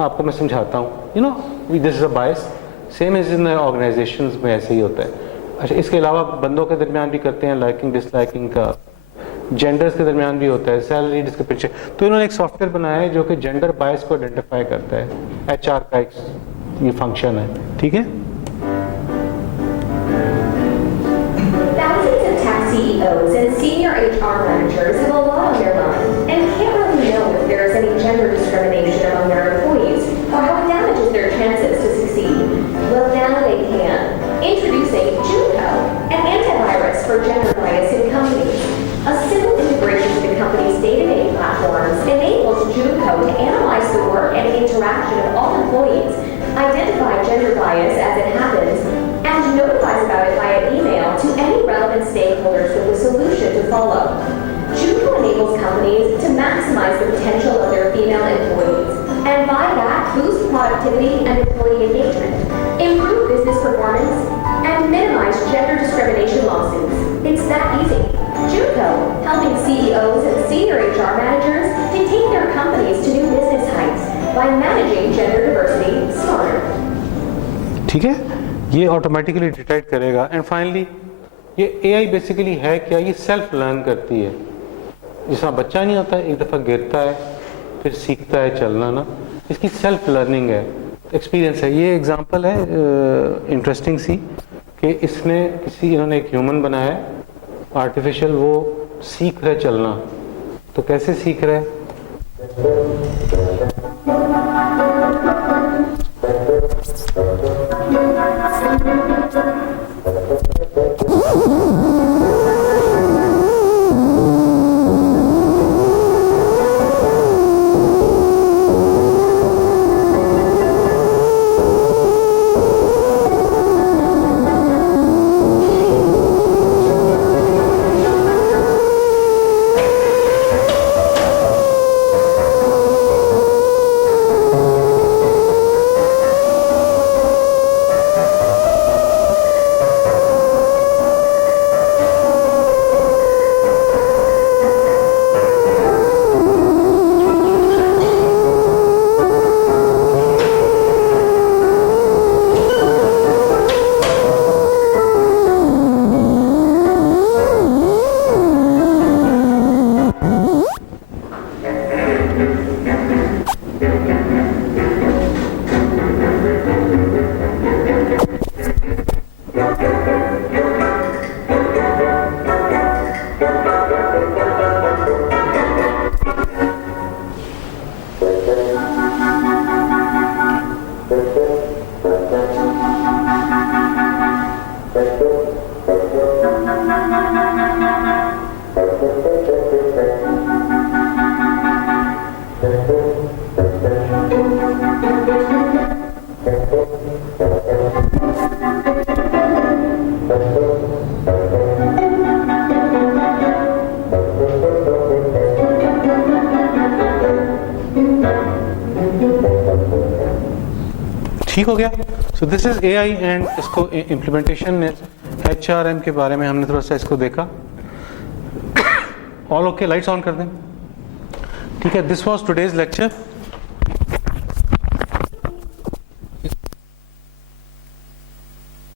आपको मैं समझाता हूँ, you know this is a bias, same as in organisations में ऐसे ही होता है। अच्छा, इसके अलावा बंदों के दरमियान भी करते हैं लाइकिंग डिसलाइकिंग का, जेंडर्स के दरमियान भी होता है, सैलरी डिस्क्रिपेंसी। तो इन्होंने एक सॉफ्टवेयर बनाया है जो कि जेंडर बायस को आइडेंटिफाई करता है, HR का एक ये फंक्शन है, ठीक है। Thousands of tech CEOs and senior HR managers have a lot on their mind and can't really know if there is any gender discrimination among their employees or how it damages their chances to succeed. Well, now they can. Introducing V.R.U, an antivirus for gender bias in companies. A simple integration to the company's day-to-day platforms enables V.R.U to analyze the work and interaction of all employees, identify gender bias as it happens, and notifies about it via email to any relevant stakeholders with a solution to follow. V.R.U enables companies to maximize the potential of their female employees, and by that, boost productivity and employee engagement, improve business performance, and minimize gender discrimination lawsuits. It's that easy. V.R.U, helping CEOs and senior HR managers to take their companies to new business heights by managing gender diversity smarter. ठीक है, ये automatically detect करेगा। And finally ये AI basically है क्या, ये self learn करती है। जिस बच्चा नहीं होता है, एक दफ़ा गिरता है फिर सीखता है चलना ना, इसकी सेल्फ लर्निंग है, एक्सपीरियंस है। ये एग्जांपल है इंटरेस्टिंग सी कि इन्होंने एक ह्यूमन बनाया है आर्टिफिशियल, वो सीख रहा है चलना। तो कैसे सीख रहा है? ठीक हो गया। So this is AI and इसको इम्प्लीमेंटेशन HRM के बारे में हमने थोड़ा सा इसको देखा। ऑल ओके, लाइट्स ऑन कर दें, ठीक है। This was today's lecture.